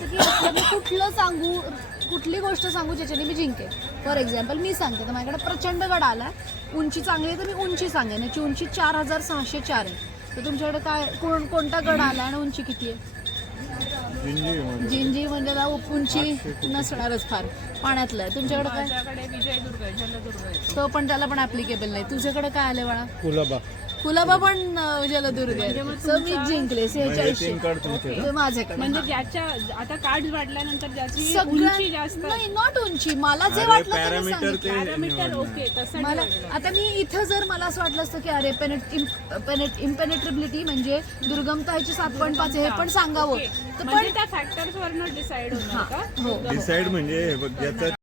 करायचं की आपल्याला कुठलं सांगू, कुठली गोष्ट सांगू ज्याच्याने मी जिंकेल. फॉर एक्झाम्पल मी सांगते तर माझ्याकडे प्रचंड गड आला, उंची चांगली आहे तर मी उंची सांगेन. याची उंची 4604 आहे. तर तुमच्याकडे काय कोणता गड आला आणि उंची किती आहे? जिंजी म्हणजे ना उंची नसणारच फार, पाण्यातलं आहे. तुमच्याकडे काय? विजयदुर्ग, जलदुर्ग. तो पण त्याला पण ऍप्लिकेबल नाही. तुझ्याकडे काय आले बाळा? कुलाबा पण जलदुर्ग आहे. मी जिंकले 4600 माझ्याकडे. म्हणजे ज्याच्या आता कार्ड वाढल्यानंतर ज्याची सगळ्यात उंची जास्त नाही, नॉट उंची, मला जे वाटलं ते मी सांगितलं. पॅरामीटर ओके तसं मला आता मी इथं जर मला असं वाटलं असतं की अरे इम्पेनेट्रेबिलिटी म्हणजे दुर्गमता ह्याची 7.5 हे पण सांगावं तर म्हणजे त्या फॅक्टर्स वरनं डिसाइड होणार का? हो. डिसाइड म्हणजे हे बघ, याचा